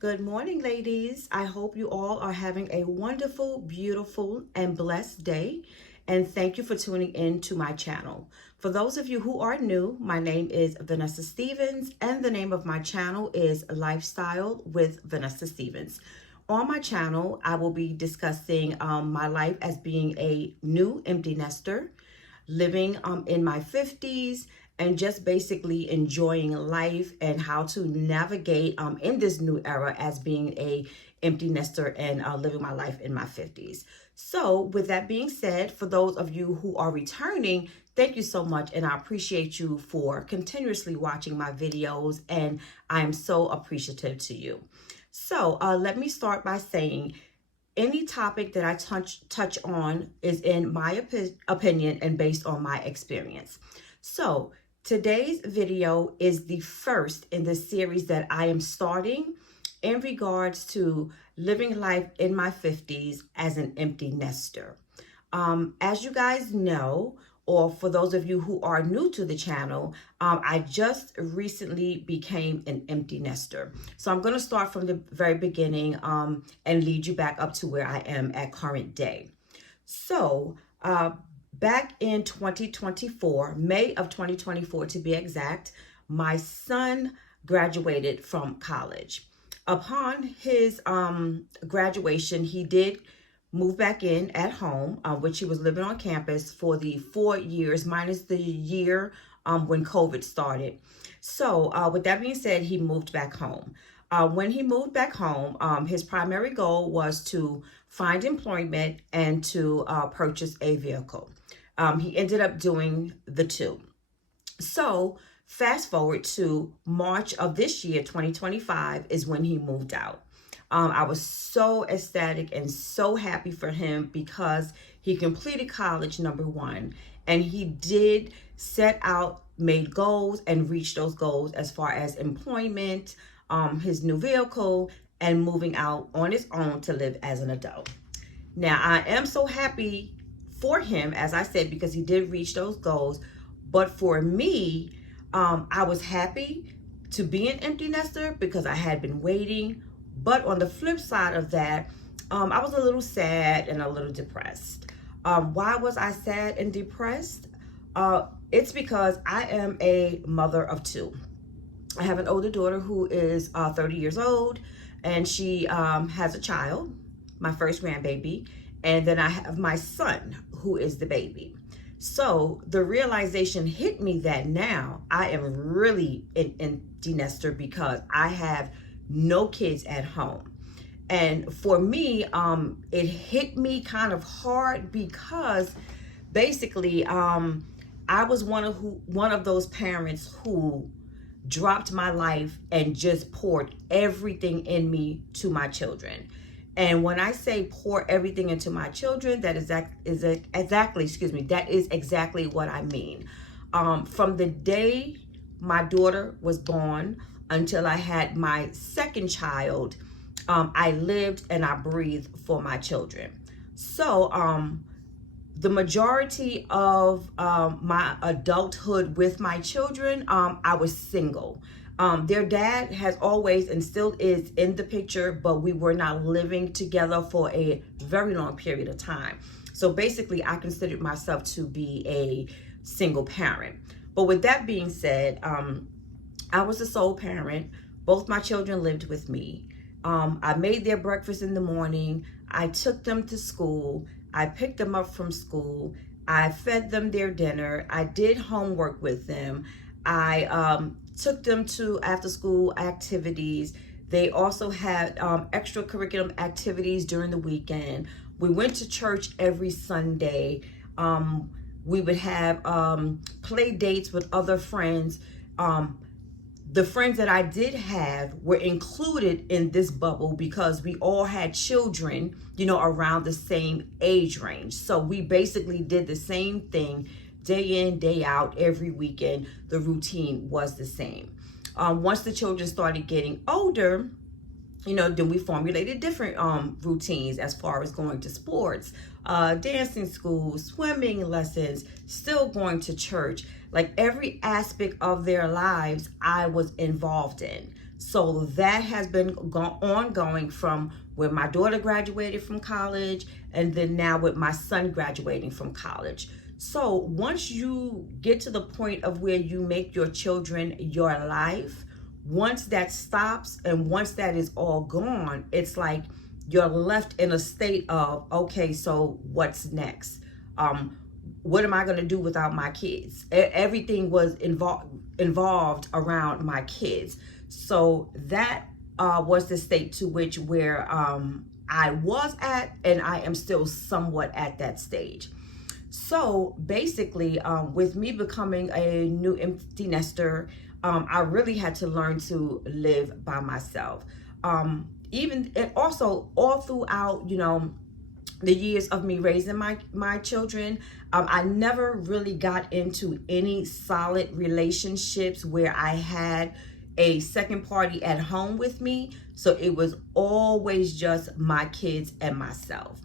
Good morning, ladies. I hope you all are having a wonderful, beautiful, and blessed day. And thank you for tuning in to my channel. For those of you who are new, my name is Vanessa Stevens, and the name of my channel is Lifestyle with Vanessa Stevens. On my channel, I will be discussing my life as being a new empty nester, living in my 50s, and just basically enjoying life and how to navigate in this new era as being a empty nester and living my life in my 50s. So with that being said, for those of you who are returning, thank you so much, and I appreciate you for continuously watching my videos, and I am so appreciative to you. So let me start by saying any topic that I touch on is in my opinion and based on my experience. So today's video is the first in the series that I am starting in regards to living life in my 50s as an empty nester. As you guys know, or for those of you who are new to the channel, I just recently became an empty nester. So I'm going to start from the very beginning and lead you back up to where I am at current day. So back in 2024, May of 2024 to be exact, my son graduated from college. Upon his graduation, he did move back in at home, which he was living on campus for the 4 years, minus the year when COVID started. So with that being said, he moved back home. When he moved back home, his primary goal was to find employment and to purchase a vehicle. He ended up doing the two. So fast forward to March of this year, 2025, is when he moved out. I was so ecstatic and so happy for him because he completed college, number one, and he did set out, made goals, and reached those goals as far as employment, his new vehicle, and moving out on his own to live as an adult. Now, I am so happy for him, as I said, because he did reach those goals. But for me, I was happy to be an empty nester because I had been waiting. But on the flip side of that, I was a little sad and a little depressed. Why was I sad and depressed? It's because I am a mother of two. I have an older daughter who is 30 years old, and she has a child, my first grandbaby, and then I have my son who is the baby. So the realization hit me that now I am really an empty nester because I have no kids at home. And for me, it hit me kind of hard because basically I was one of those parents who dropped my life and just poured everything in me to my children. And when I say pour everything into my children, that is exactly what I mean. From the day my daughter was born until I had my second child, I lived and I breathed for my children. So the majority of my adulthood with my children, I was single. Their dad has always and still is in the picture, but we were not living together for a very long period of time. So basically, I considered myself to be a single parent. But with that being said, I was a sole parent. Both my children lived with me. I made their breakfast in the morning. I took them to school. I picked them up from school. I fed them their dinner. I did homework with them. I took them to after school activities. They also had extracurricular activities during the weekend. We went to church every Sunday. We would have play dates with other friends. The friends that I did have were included in this bubble because we all had children, around the same age range. So we basically did the same thing day in, day out, every weekend. The routine was the same. Once the children started getting older, then we formulated different routines as far as going to sports, dancing school, swimming lessons, still going to church. Like every aspect of their lives, I was involved in. So that has been ongoing from when my daughter graduated from college, and then now with my son graduating from college. So once you get to the point of where you make your children your life, once that stops and once that is all gone, it's like you're left in a state of, okay, so what's next? What am I going to do without my kids? Everything was involved around my kids. So that was the state to which where I was at, and I am still somewhat at that stage. So basically, with me becoming a new empty nester, I really had to learn to live by myself. Even and also all throughout, the years of me raising my children, I never really got into any solid relationships where I had a second party at home with me. So it was always just my kids and myself.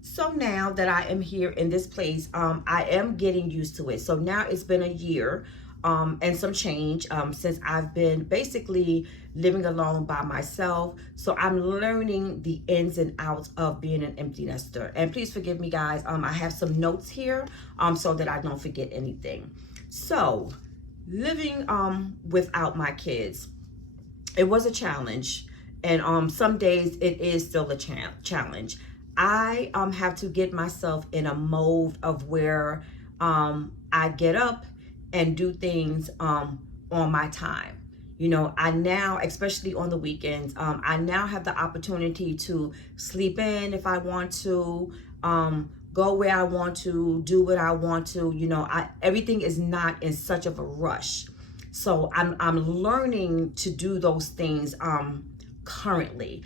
So now that I am here in this place, I am getting used to it. So now it's been a year and some change since I've been basically living alone by myself. So I'm learning the ins and outs of being an empty nester. And please forgive me, guys. I have some notes here so that I don't forget anything. So living without my kids, it was a challenge. And some days it is still a challenge. I have to get myself in a mode of where I get up and do things on my time. I now, especially on the weekends, I now have the opportunity to sleep in if I want to, go where I want to, do what I want to. Everything is not in such of a rush. So I'm learning to do those things currently.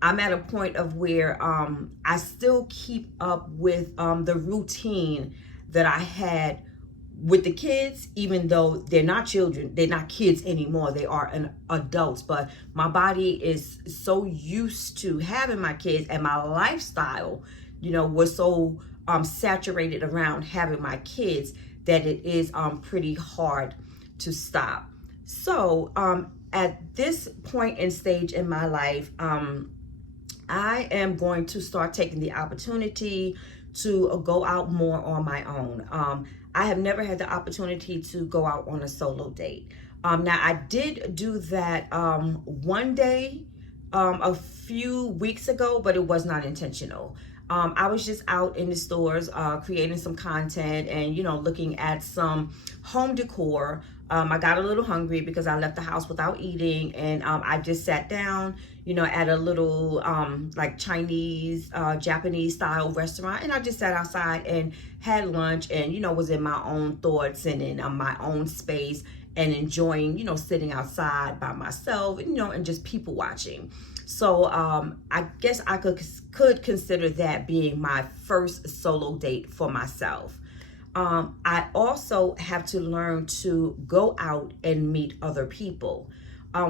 I'm at a point of where I still keep up with the routine that I had with the kids, even though they're not children, they're not kids anymore, they are adults. But my body is so used to having my kids, and my lifestyle, was so saturated around having my kids that it is pretty hard to stop. So at this point and stage in my life, I am going to start taking the opportunity to go out more on my own. I have never had the opportunity to go out on a solo date. Now, I did do that one day a few weeks ago, but it was not intentional. I was just out in the stores creating some content and, looking at some home decor. I got a little hungry because I left the house without eating, and I just sat down, at a little like Chinese, Japanese style restaurant, and I just sat outside and had lunch and, was in my own thoughts and in my own space and enjoying, sitting outside by myself, and just people watching. So I guess I could consider that being my first solo date for myself. I also have to learn to go out and meet other people.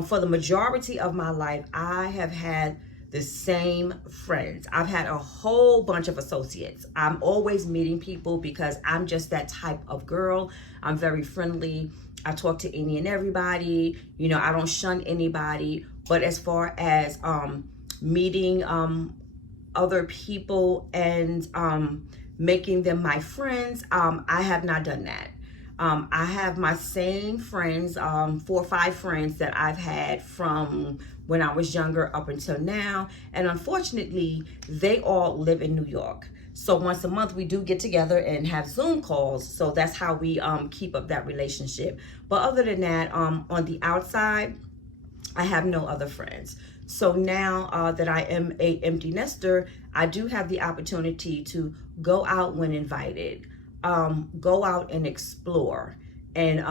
For the majority of my life, I have had the same friends. I've had a whole bunch of associates. I'm always meeting people because I'm just that type of girl. I'm very friendly. I talk to any and everybody. I don't shun anybody. But as far as meeting other people and making them my friends, I have not done that. I have my same friends, 4 or 5 friends that I've had from when I was younger up until now. And unfortunately, they all live in New York. So once a month we do get together and have Zoom calls. So that's how we keep up that relationship. But other than that, on the outside, I have no other friends. So now that I am a empty nester, I do have the opportunity to go out when invited, go out and explore and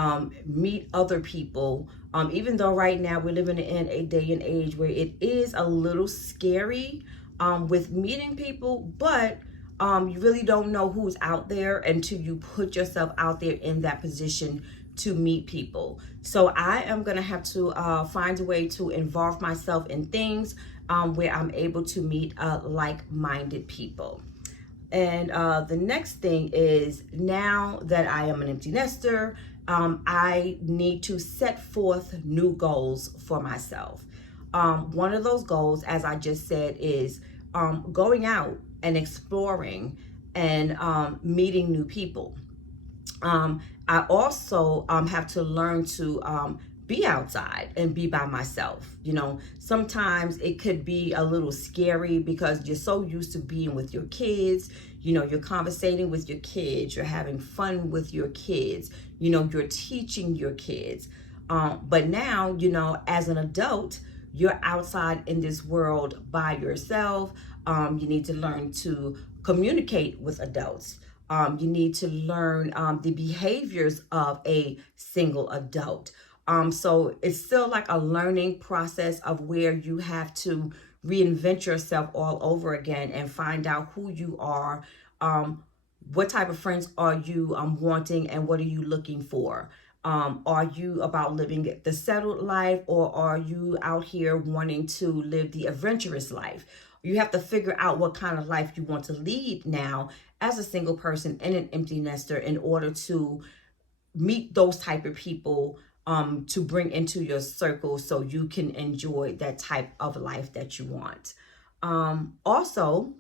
meet other people. Even though right now we're living in a day and age where it is a little scary with meeting people, but you really don't know who's out there until you put yourself out there in that position to meet people. So I am gonna have to find a way to involve myself in things where I'm able to meet like-minded people. And the next thing is, now that I am an empty nester, I need to set forth new goals for myself. One of those goals, as I just said, is going out and exploring and meeting new people. I also have to learn to be outside and be by myself. You know, sometimes it could be a little scary because you're so used to being with your kids. You know, you're conversating with your kids, you're having fun with your kids, you know, you're teaching your kids. But now, you know, as an adult, you're outside in this world by yourself. You need to learn to communicate with adults. You need to learn the behaviors of a single adult. So it's still like a learning process of where you have to reinvent yourself all over again and find out who you are, what type of friends are you wanting, and what are you looking for. Are you about living the settled life, or are you out here wanting to live the adventurous life? You have to figure out what kind of life you want to lead now as a single person and an empty nester in order to meet those type of people to bring into your circle so you can enjoy that type of life that you want. Also,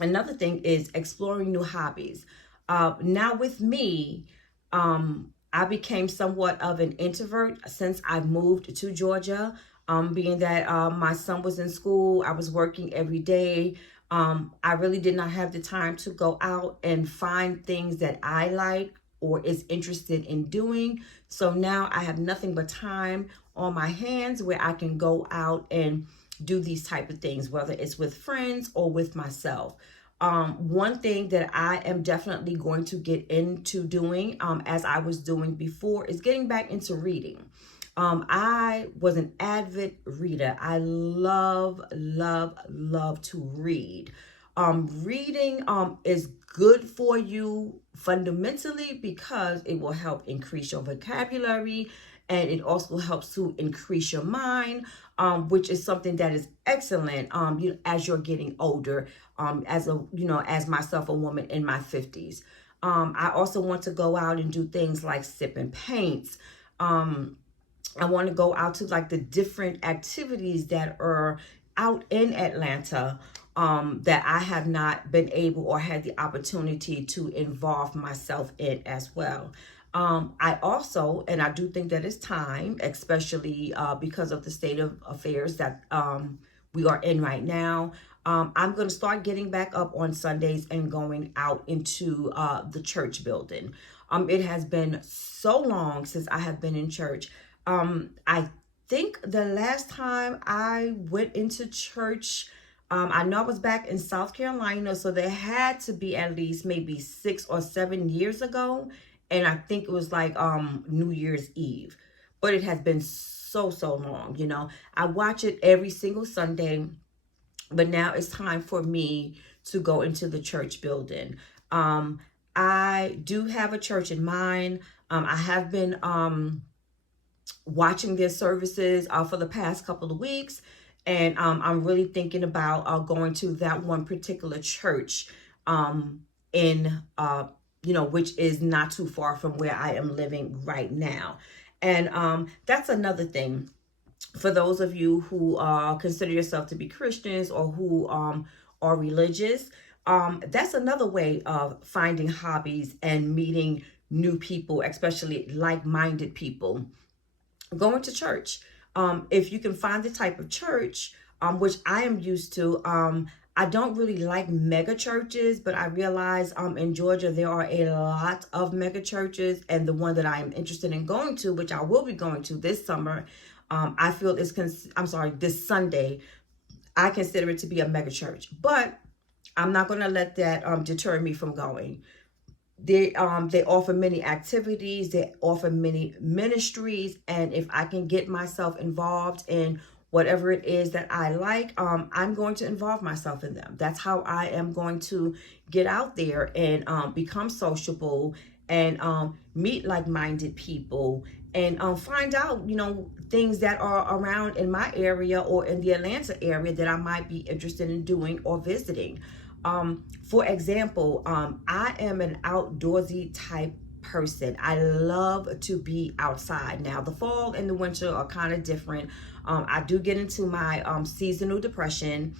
another thing is exploring new hobbies. Now with me, I became somewhat of an introvert since I moved to Georgia. Being that my son was in school, I was working every day. I really did not have the time to go out and find things that I like or is interested in doing. So now I have nothing but time on my hands where I can go out and do these type of things, whether it's with friends or with myself. One thing that I am definitely going to get into doing, as I was doing before, is getting back into reading. I was an avid reader. I love to read. Reading is good for you fundamentally because it will help increase your vocabulary, and it also helps to increase your mind, which is something that is excellent as you're getting older, as myself, a woman in my 50s. I also want to go out and do things like sip and paints. I want to go out to like the different activities that are out in Atlanta that I have not been able or had the opportunity to involve myself in as well. I also, and I do think that it's time, especially because of the state of affairs that we are in right now. I'm going to start getting back up on Sundays and going out into the church building. It has been so long since I have been in church. I think the last time I went into church, I know I was back in South Carolina, so there had to be at least maybe 6 or 7 years ago. And I think it was like New Year's Eve. But it has been so long, you know. I watch it every single Sunday, but now it's time for me to go into the church building. I do have a church in mind. I have been watching their services for the past couple of weeks, and I'm really thinking about going to that one particular church in which is not too far from where I am living right now. And that's another thing for those of you who consider yourself to be Christians or who are religious. That's another way of finding hobbies and meeting new people, especially like-minded people. Going to church. If you can find the type of church, which I am used to, I don't really like mega churches, but I realize in Georgia there are a lot of mega churches, and the one that I am interested in going to, which I will be going to this summer, I feel this Sunday, I consider it to be a mega church. But I'm not going to let that deter me from going. They offer many activities, they offer many ministries, and if I can get myself involved in whatever it is that I like, I'm going to involve myself in them. That's how I am going to get out there and become sociable and meet like-minded people and find out, things that are around in my area or in the Atlanta area that I might be interested in doing or visiting. For example, I am an outdoorsy type person. I love to be outside. Now, the fall and the winter are kind of different. I do get into my seasonal depression,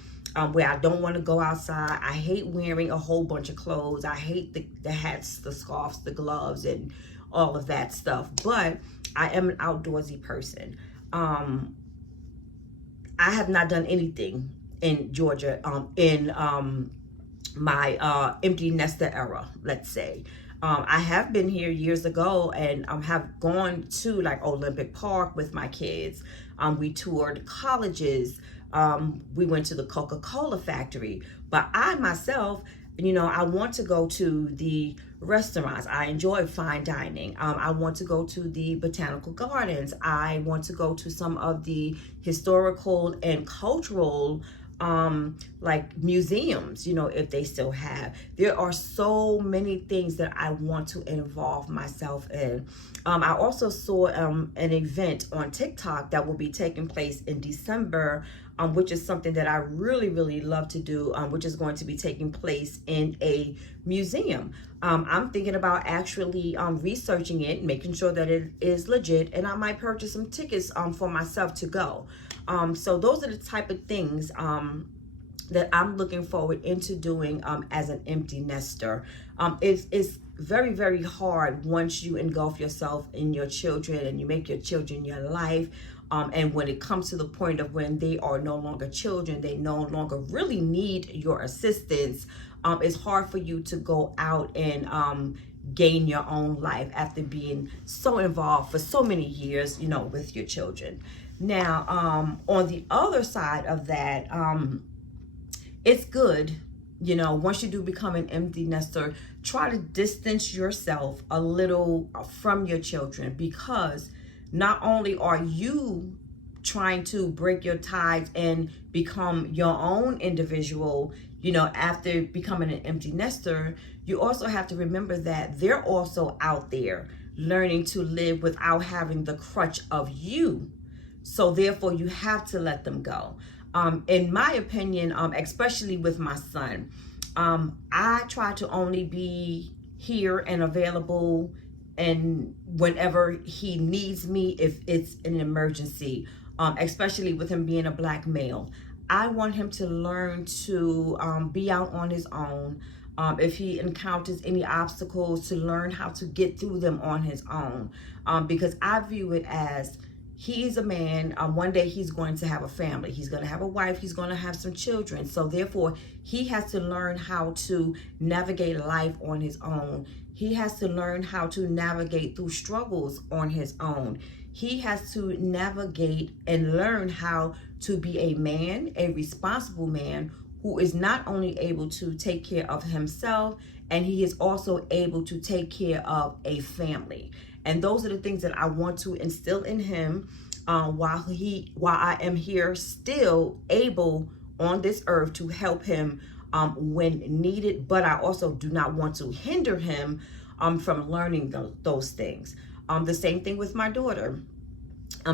where I don't want to go outside. I hate wearing a whole bunch of clothes. I hate the hats, the scarves, the gloves, and all of that stuff. But I am an outdoorsy person. I have not done anything in Georgia in my empty nester era, let's say. I have been here years ago and have gone to like Olympic Park with my kids. We toured colleges. We went to the Coca-Cola factory. But I myself, I want to go to the restaurants. I enjoy fine dining. I want to go to the botanical gardens. I want to go to some of the historical and cultural like museums, if they still have. There are so many things that I want to involve myself in. I also saw an event on TikTok that will be taking place in December, which is something that I really, really love to do, which is going to be taking place in a museum. I'm thinking about actually researching it, making sure that it is legit, and I might purchase some tickets for myself to go. So those are the type of things that I'm looking forward into doing as an empty nester. It's very, very hard once you engulf yourself in your children and you make your children your life. And when it comes to the point of when they are no longer children, they no longer really need your assistance. It's hard for you to go out and gain your own life after being so involved for so many years, with your children. Now, on the other side of that, it's good, once you do become an empty nester, try to distance yourself a little from your children, because not only are you trying to break your ties and become your own individual, after becoming an empty nester, you also have to remember that they're also out there learning to live without having the crutch of you. So therefore, you have to let them go. In my opinion, especially with my son, I try to only be here and available and whenever he needs me, if it's an emergency, especially with him being a Black male. I want him to learn to be out on his own. If he encounters any obstacles, to learn how to get through them on his own. Because I view it as, he's a man. One day he's going to have a family. He's going to have a wife. He's going to have some children. So therefore, he has to learn how to navigate life on his own. He has to learn how to navigate through struggles on his own. He has to navigate and learn how to be a man, a responsible man, who is not only able to take care of himself, and he is also able to take care of a family. And those are the things that I want to instill in him while I am here, still able on this earth to help him when needed. But I also do not want to hinder him from learning those things. The same thing with my daughter.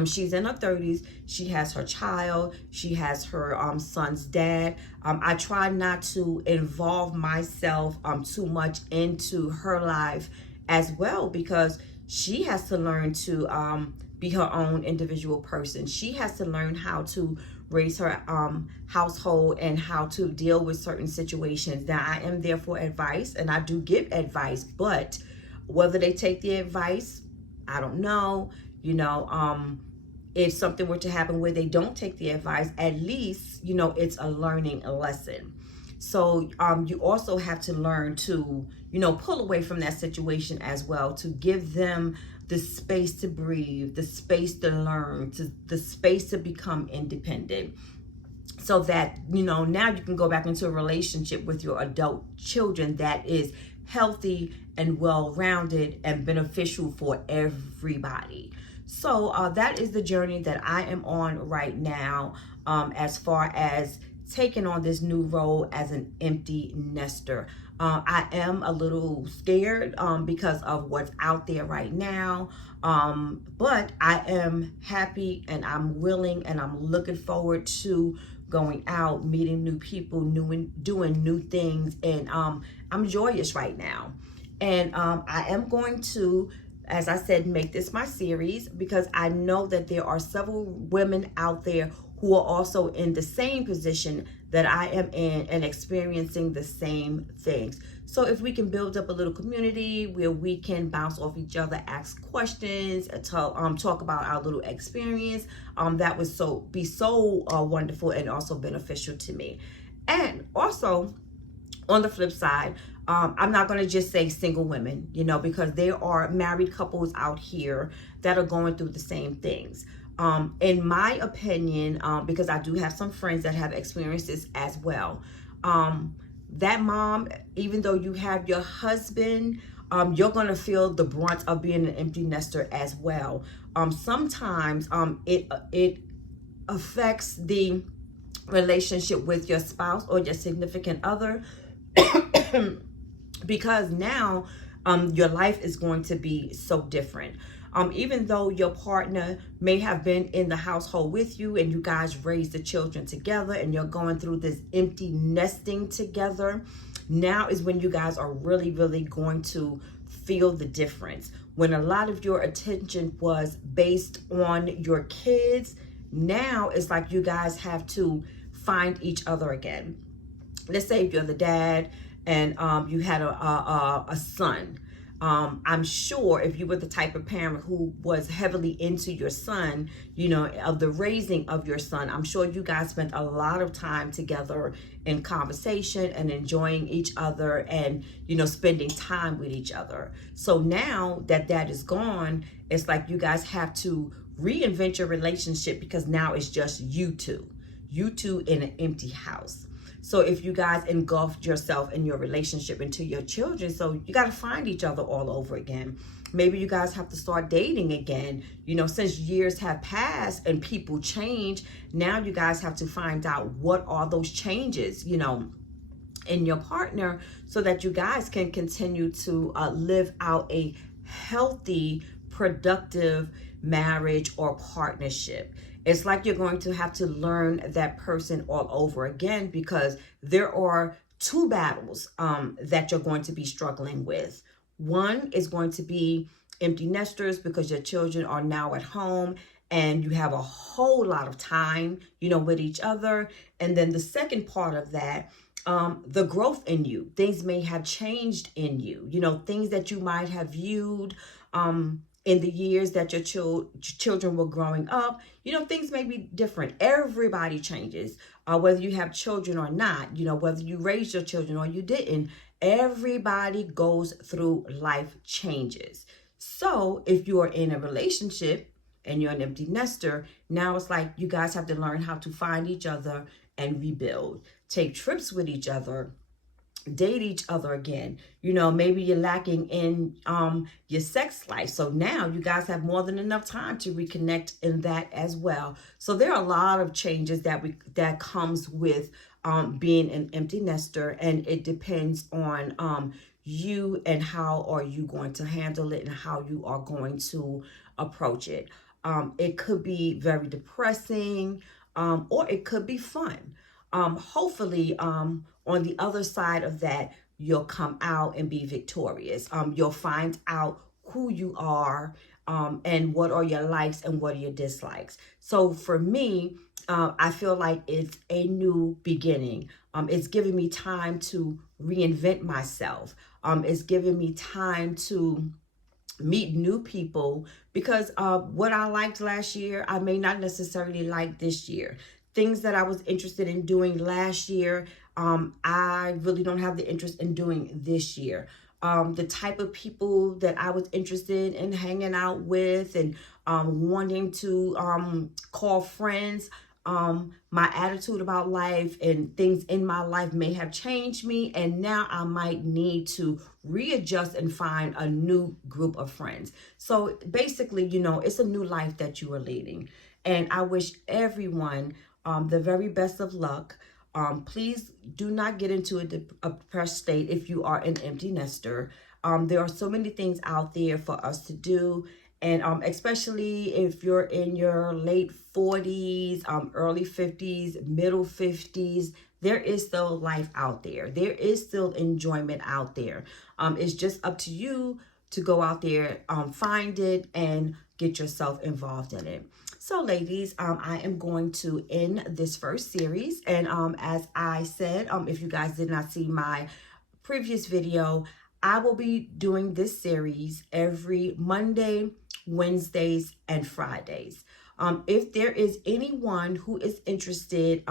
She's in her 30s. She has her child. She has her son's dad. I try not to involve myself too much into her life as well, because she has to learn to be her own individual person. She has to learn how to raise her household and how to deal with certain situations. Now, I am there for advice, and I do give advice, but whether they take the advice, I don't know. If something were to happen where they don't take the advice, at least, it's a learning lesson. So you also have to learn to, pull away from that situation as well, to give them the space to breathe, the space to learn, the space to become independent. So that, now you can go back into a relationship with your adult children that is healthy and well-rounded and beneficial for everybody. So that is the journey that I am on right now, as far as taking on this new role as an empty nester. I am a little scared because of what's out there right now, but I am happy and I'm willing and I'm looking forward to going out, meeting new people, doing new things, and I'm joyous right now. And I am going to, as I said, make this my series because I know that there are several women out there who are also in the same position that I am in and experiencing the same things. So if we can build up a little community where we can bounce off each other, ask questions, talk about our little experience, that would be so wonderful and also beneficial to me. And also, on the flip side, I'm not going to just say single women, because there are married couples out here that are going through the same things. In my opinion, because I do have some friends that have experienced this as well, that mom, even though you have your husband, you're going to feel the brunt of being an empty nester as well. Sometimes it affects the relationship with your spouse or your significant other because now your life is going to be so different. Even though your partner may have been in the household with you and you guys raised the children together and you're going through this empty nesting together, now is when you guys are really, really going to feel the difference. When a lot of your attention was based on your kids, now it's like you guys have to find each other again. Let's say if you're the dad and you had a son. I'm sure if you were the type of parent who was heavily into your son, of the raising of your son, I'm sure you guys spent a lot of time together in conversation and enjoying each other and, spending time with each other. So now that that is gone, it's like you guys have to reinvent your relationship because now it's just you two in an empty house. So if you guys engulfed yourself in your relationship into your children, so you got to find each other all over again. Maybe you guys have to start dating again. Since years have passed and people change, now you guys have to find out what are those changes, in your partner so that you guys can continue to live out a healthy, productive marriage or partnership. It's like you're going to have to learn that person all over again because there are two battles that you're going to be struggling with. One is going to be empty nesters because your children are now at home and you have a whole lot of time, with each other. And then the second part of that, the growth in you. Things may have changed in you, things that you might have viewed in the years that your children were growing up. Things may be different. Everybody changes, whether you have children or not, whether you raised your children or you didn't. Everybody goes through life changes. So if you are in a relationship and you're an empty nester, now it's like you guys have to learn how to find each other and rebuild. Take trips with each other, date each other again. Maybe you're lacking in your sex life, so now you guys have more than enough time to reconnect in that as well. So there are a lot of changes that comes with being an empty nester, and it depends on you and how are you going to handle it and how you are going to approach it. It could be very depressing, or it could be fun. Hopefully, on the other side of that, you'll come out and be victorious. You'll find out who you are, and what are your likes and what are your dislikes. So for me, I feel like it's a new beginning. It's giving me time to reinvent myself. It's giving me time to meet new people because what I liked last year, I may not necessarily like this year. Things that I was interested in doing last year, I really don't have the interest in doing this year. The type of people that I was interested in hanging out with and wanting to call friends, my attitude about life and things in my life may have changed me, and now I might need to readjust and find a new group of friends. So basically, it's a new life that you are leading, and I wish everyone the very best of luck. Please do not get into a depressed state if you are an empty nester. There are so many things out there for us to do. And especially if you're in your late 40s, early 50s, middle 50s, there is still life out there. There is still enjoyment out there. It's just up to you to go out there, find it, and get yourself involved in it. So ladies, I am going to end this first series. And as I said, if you guys did not see my previous video, I will be doing this series every Monday, Wednesdays, and Fridays. If there is anyone who is interested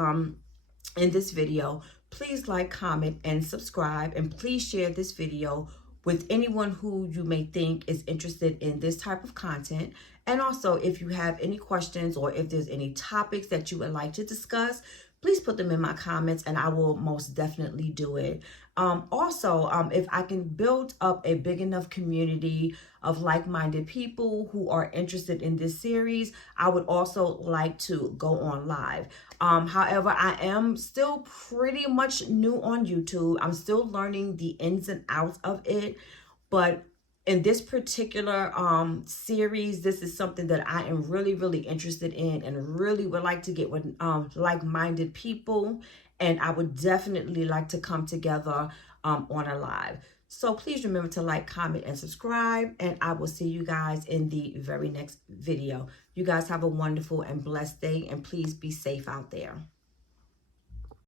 in this video, please like, comment, and subscribe. And please share this video with anyone who you may think is interested in this type of content. And also, if you have any questions or if there's any topics that you would like to discuss, please put them in my comments and I will most definitely do it. Also, if I can build up a big enough community of like-minded people who are interested in this series, I would also like to go on live. However, I am still pretty much new on YouTube. I'm still learning the ins and outs of it, but in this particular series, this is something that I am really interested in and really would like to get with like-minded people. And I would definitely like to come together on a live. So please remember to like, comment, and subscribe. And I will see you guys in the very next video. You guys have a wonderful and blessed day. And please be safe out there.